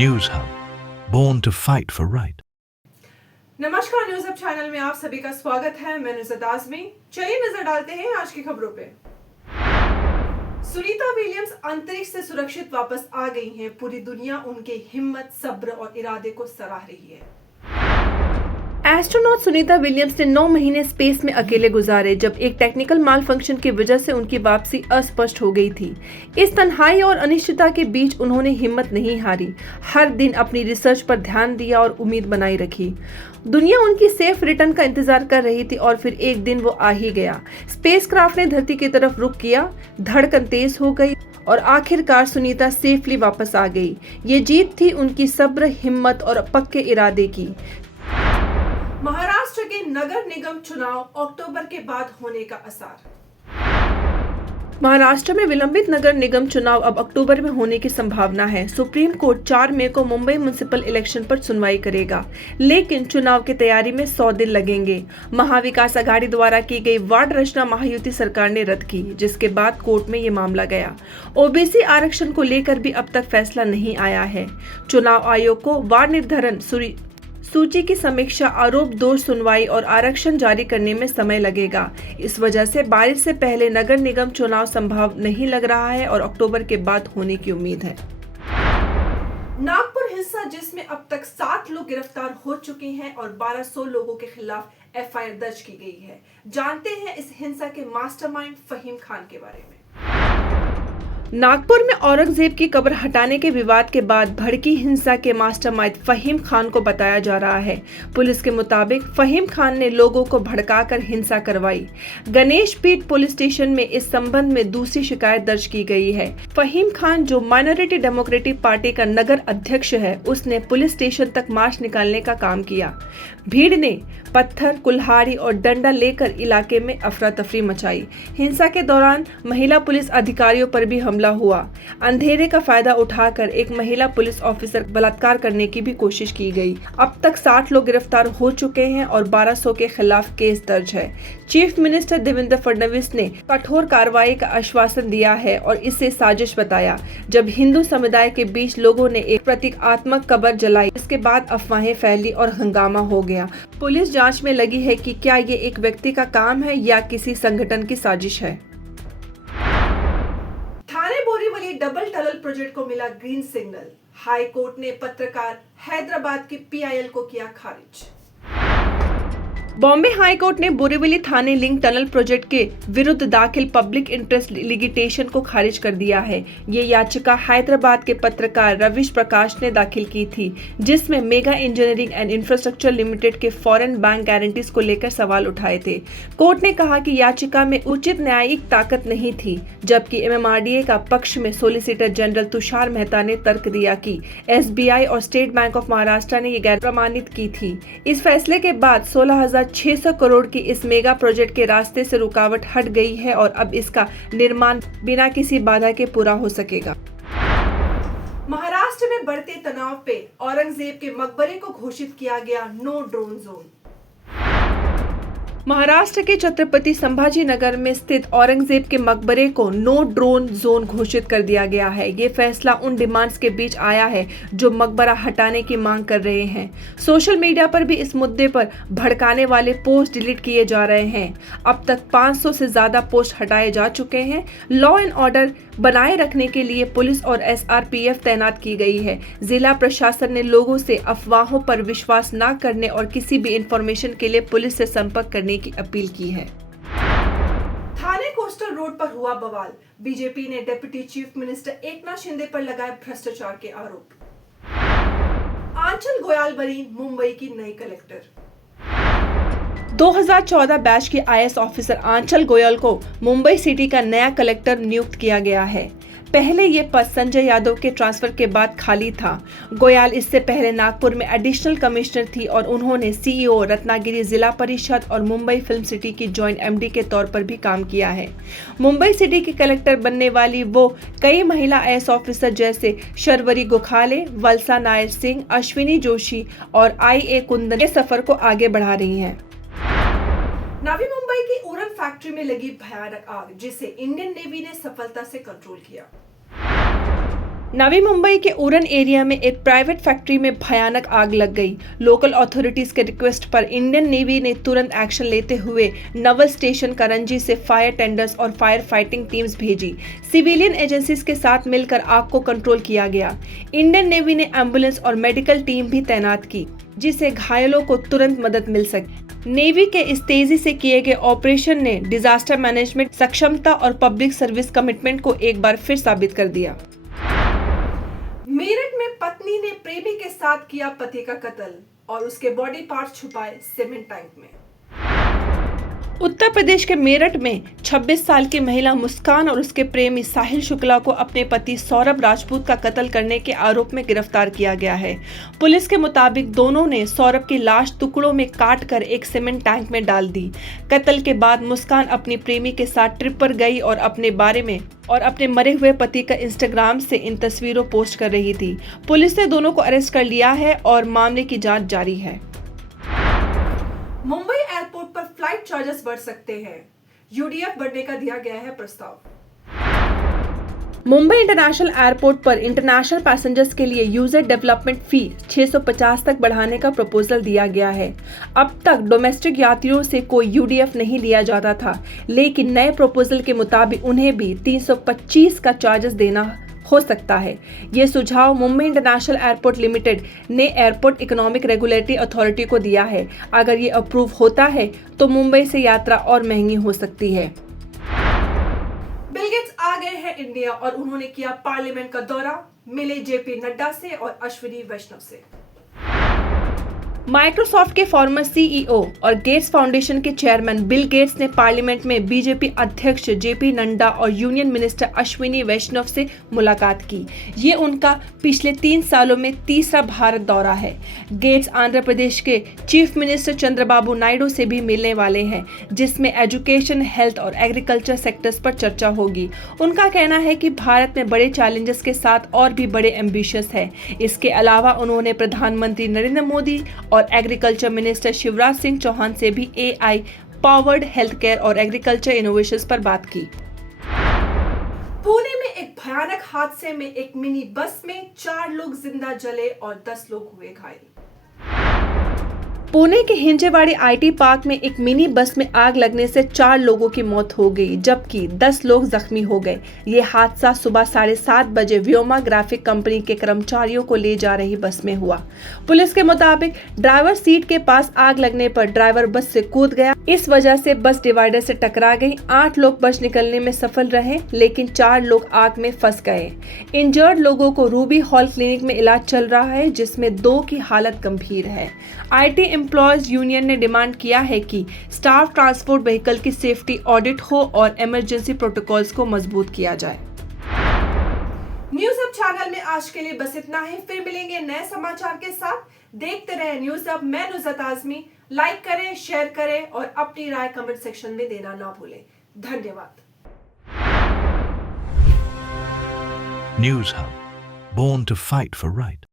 News Hub, born to fight for right. नमस्कार, news hub channel में आप सभी का स्वागत है। मैं नुसरत आजमी। चलिए नजर डालते हैं आज की खबरों पे। सुनीता विलियम्स अंतरिक्ष से सुरक्षित वापस आ गई हैं। पूरी दुनिया उनके हिम्मत, सब्र और इरादे को सराह रही है। एस्ट्रोनॉट सुनीता विलियम्स ने 9 महीने स्पेस में अकेले गुजारे, जब एक टेक्निकल माल फंक्शन की वजह से उनकी वापसी अस्पष्ट हो गई थी। इस तन्हाई और अनिश्चितता के बीच उन्होंने हिम्मत नहीं हारी। हर दिन अपनी रिसर्च पर ध्यान दिया और उम्मीद बनाई रखी। दुनिया उनकी सेफ रिटर्न का इंतजार कर रही थी और फिर एक दिन वो आ ही गया। स्पेसक्राफ्ट ने धरती की तरफ रुख किया, धड़कन तेज हो गई और आखिरकार सुनीता सेफली वापस आ गई। ये जीत थी उनकी सब्र, हिम्मत और पक्के इरादे की। महाराष्ट्र के नगर निगम चुनाव अक्टूबर के बाद होने का आसार। महाराष्ट्र में विलंबित नगर निगम चुनाव अब अक्टूबर में होने की संभावना है। सुप्रीम कोर्ट 4 मई को मुंबई म्युनिसिपल इलेक्शन पर सुनवाई करेगा, लेकिन चुनाव की तैयारी में 100 दिन लगेंगे। महाविकास आघाड़ी द्वारा की गई वार्ड रचना महायुति सरकार ने रद्द की, जिसके बाद कोर्ट में ये मामला गया। ओबीसी आरक्षण को लेकर भी अब तक फैसला नहीं आया है। चुनाव आयोग को वार्ड निर्धारण सूची की समीक्षा, आरोप दोष सुनवाई और आरक्षण जारी करने में समय लगेगा। इस वजह से बारिश से पहले नगर निगम चुनाव संभव नहीं लग रहा है और अक्टूबर के बाद होने की उम्मीद है। नागपुर हिंसा, जिसमें अब तक 7 लोग गिरफ्तार हो चुके हैं और 1200 लोगों के खिलाफ एफआईआर दर्ज की गई है। जानते हैं इस हिंसा के मास्टरमाइंड फहीम खान के बारे में। नागपुर में औरंगजेब की कब्र हटाने के विवाद के बाद भड़की हिंसा के मास्टरमाइंड फहीम खान को बताया जा रहा है। पुलिस के मुताबिक फहीम खान ने लोगों को भड़काकर हिंसा करवाई। गणेश पीठ पुलिस स्टेशन में इस संबंध में दूसरी शिकायत दर्ज की गई है। फहीम खान, जो माइनॉरिटी डेमोक्रेटिक पार्टी का नगर अध्यक्ष है, उसने पुलिस स्टेशन तक मार्च निकालने का काम किया। भीड़ ने पत्थर, कुल्हाड़ी और डंडा लेकर इलाके में अफरा तफरी मचाई। हिंसा के दौरान महिला पुलिस अधिकारियों पर भी हमला हुआ। अंधेरे का फायदा उठाकर एक महिला पुलिस ऑफिसर बलात्कार करने की भी कोशिश की गई। अब तक 60 लोग गिरफ्तार हो चुके हैं और 1200 के खिलाफ केस दर्ज है। चीफ मिनिस्टर देवेंद्र फडणवीस ने कठोर कार्रवाई का आश्वासन दिया है और इसे साजिश बताया। जब हिंदू समुदाय के बीच लोगों ने एक प्रतीकात्मक कब्र जलाई, इसके बाद अफवाहें फैली और हंगामा हो गया। पुलिस जांच में लगी है कि क्या ये एक व्यक्ति का काम है या किसी संगठन की साजिश है। थाने बोरीवली डबल टनल प्रोजेक्ट को मिला ग्रीन सिग्नल। हाई कोर्ट ने पत्रकार हैदराबाद के पीआईएल को किया खारिज। बॉम्बे हाई कोर्ट ने बोरीवली थाने लिंक टनल प्रोजेक्ट के विरुद्ध दाखिल पब्लिक इंटरेस्ट लिटिगेशन को खारिज कर दिया है। ये याचिका हैदराबाद के पत्रकार रविश प्रकाश ने दाखिल की थी, जिसमें mega engineering and infrastructure limited के फॉरेन बैंक गारंटीज को लेकर सवाल उठाए थे। कोर्ट ने कहा कि याचिका में उचित न्यायिक ताकत नहीं थी, जबकि एमएमआरडीए का पक्ष में सोलिसिटर जनरल तुषार मेहता ने तर्क दिया कि एसबीआई और स्टेट बैंक ऑफ महाराष्ट्र ने ये गैर प्रमाणित की थी। इस फैसले के बाद 16,600 करोड़ की इस मेगा प्रोजेक्ट के रास्ते से रुकावट हट गई है और अब इसका निर्माण बिना किसी बाधा के पूरा हो सकेगा। महाराष्ट्र में बढ़ते तनाव पे औरंगजेब के मकबरे को घोषित किया गया नो ड्रोन जोन। महाराष्ट्र के छत्रपति संभाजी नगर में स्थित औरंगजेब के मकबरे को नो ड्रोन जोन घोषित कर दिया गया है। ये फैसला उन डिमांड्स के बीच आया है जो मकबरा हटाने की मांग कर रहे हैं। सोशल मीडिया पर भी इस मुद्दे पर भड़काने वाले पोस्ट डिलीट किए जा रहे हैं। अब तक 500 से ज्यादा पोस्ट हटाए जा चुके हैं। लॉ एंड ऑर्डर बनाए रखने के लिए पुलिस और एसआरपीएफ तैनात की गई है। जिला प्रशासन ने लोगों से अफवाहों पर विश्वास न करने और किसी भी इंफॉर्मेशन के लिए पुलिस से संपर्क करने की अपील की है। थाने कोस्टल रोड पर हुआ बवाल। बीजेपी ने deputy chief minister Eknath Shinde पर लगाए भ्रष्टाचार के आरोप। आंचल गोयल बनी मुंबई की नई कलेक्टर। 2014 बैच के आईएएस ऑफिसर आंचल गोयल को मुंबई सिटी का नया कलेक्टर नियुक्त किया गया है। पहले ये पद संजय यादव के ट्रांसफर के बाद खाली था। गोयल इससे पहले नागपुर में एडिशनल कमिश्नर थी और उन्होंने सीईओ, रत्नागिरी जिला परिषद और मुंबई फिल्म सिटी की जॉइंट एमडी के तौर पर भी काम किया है। मुंबई सिटी की कलेक्टर बनने वाली वो कई महिला आईएएस ऑफिसर जैसे शर्वरी गोखले, वल्सा नायर सिंह, अश्विनी जोशी और IA कुंदन के सफर को आगे बढ़ा रही हैं। नवी मुंबई की उड़न फैक्ट्री में लगी भयानक आग, जिसे इंडियन नेवी ने सफलता से कंट्रोल किया। नवी मुंबई के उरन एरिया में एक प्राइवेट फैक्ट्री में भयानक आग लग गई। लोकल अथॉरिटीज के रिक्वेस्ट पर इंडियन नेवी ने तुरंत एक्शन लेते हुए नवल स्टेशन करंजी से फायर टेंडर्स और फायर फाइटिंग टीम्स भेजी। सिविलियन एजेंसीज के साथ मिलकर आग को कंट्रोल किया गया। इंडियन नेवी ने एम्बुलेंस और मेडिकल टीम भी तैनात की, जिससे घायलों को तुरंत मदद मिल सके। नेवी के इस तेजी से किए गए ऑपरेशन ने डिजास्टर मैनेजमेंट सक्षमता और पब्लिक सर्विस कमिटमेंट को एक बार फिर साबित कर दिया। मेरठ में पत्नी ने प्रेमी के साथ किया पति का कत्ल और उसके बॉडी पार्ट्स छुपाए सीमेंट टैंक में। उत्तर प्रदेश के मेरठ में 26 साल की महिला मुस्कान और उसके प्रेमी साहिल शुक्ला को अपने पति सौरभ राजपूत का कत्ल करने के आरोप में गिरफ्तार किया गया है। पुलिस के मुताबिक दोनों ने सौरभ की लाश टुकड़ों में काटकर एक सीमेंट टैंक में डाल दी। कत्ल के बाद मुस्कान अपनी प्रेमी के साथ ट्रिप पर गई और अपने बारे में और अपने मरे हुए पति का इंस्टाग्राम से इन तस्वीरों पोस्ट कर रही थी। पुलिस ने दोनों को अरेस्ट कर लिया है और मामले की जांच जारी है। मुंबई एयरपोर्ट पर फ्लाइट चार्जेस बढ़ सकते हैं, यूडीएफ बढ़ने का दिया गया है प्रस्ताव। मुंबई इंटरनेशनल एयरपोर्ट पर इंटरनेशनल पैसेंजर्स के लिए यूजर डेवलपमेंट फी 650 तक बढ़ाने का प्रपोजल दिया गया है। अब तक डोमेस्टिक यात्रियों से कोई यूडीएफ नहीं लिया जाता था, लेकिन नए प्रपोजल के मुताबिक उन्हें भी 325 का चार्जेस देना हो सकता है। ये सुझाव मुंबई इंटरनेशनल एयरपोर्ट लिमिटेड ने एयरपोर्ट इकोनॉमिक रेगुलेटरी अथॉरिटी को दिया है। अगर ये अप्रूव होता है तो मुंबई से यात्रा और महंगी हो सकती है। बिल गेट्स आ गए हैं इंडिया और उन्होंने किया पार्लियामेंट का दौरा, मिले जेपी नड्डा से और अश्विनी वैष्णव से। माइक्रोसॉफ्ट के फॉर्मर सीईओ और गेट्स फाउंडेशन के चेयरमैन बिल गेट्स ने पार्लियामेंट में बीजेपी अध्यक्ष जेपी नड्डा और यूनियन मिनिस्टर अश्विनी वैष्णव से मुलाकात की। ये उनका पिछले 3 सालों में तीसरा भारत दौरा है। गेट्स आंध्र प्रदेश के चीफ मिनिस्टर चंद्रबाबू नायडू से भी मिलने वाले हैं, जिसमें एजुकेशन, हेल्थ और एग्रीकल्चर सेक्टर्स पर चर्चा होगी। उनका कहना है कि भारत में बड़े चैलेंजेस के साथ और भी बड़े एम्बिशियस है। इसके अलावा उन्होंने प्रधानमंत्री नरेंद्र मोदी और एग्रीकल्चर मिनिस्टर शिवराज सिंह चौहान से भी एआई पावर्ड हेल्थ केयर और एग्रीकल्चर इनोवेशंस पर बात की। पुणे में एक भयानक हादसे में एक मिनी बस में 4 लोग जिंदा जले और 10 लोग हुए घायल। पुणे के हिंजेवाड़ी आईटी पार्क में एक मिनी बस में आग लगने से 4 लोगों की मौत हो गई, जबकि 10 लोग जख्मी हो गए। ये हादसा सुबह 7:30 बजे व्योमा ग्राफिक कंपनी के कर्मचारियों को ले जा रही बस में हुआ। पुलिस के मुताबिक ड्राइवर सीट के पास आग लगने पर ड्राइवर बस से कूद गया। इस वजह से बस डिवाइडर से टकरा गई। 8 लोग बच निकलने में सफल रहे, लेकिन 4 लोग आग में फंस गए। इंजर्ड लोगों को रूबी हॉल क्लिनिक में इलाज चल रहा है, जिसमें 2 की हालत गंभीर है। आईटी एम्प्लॉयज यूनियन ने डिमांड किया है कि स्टाफ ट्रांसपोर्ट व्हीकल की सेफ्टी ऑडिट हो और इमरजेंसी प्रोटोकॉल्स को मजबूत किया जाए। न्यूज अब चैनल में आज के लिए बस इतना ही। फिर मिलेंगे नए समाचार के साथ। देखते रहे न्यूज अब। मैं नुज़रत आज़मी। लाइक करें, शेयर करें और अपनी राय कमेंट सेक्शन में देना ना भूलें। धन्यवाद। News Hub, born to fight for right.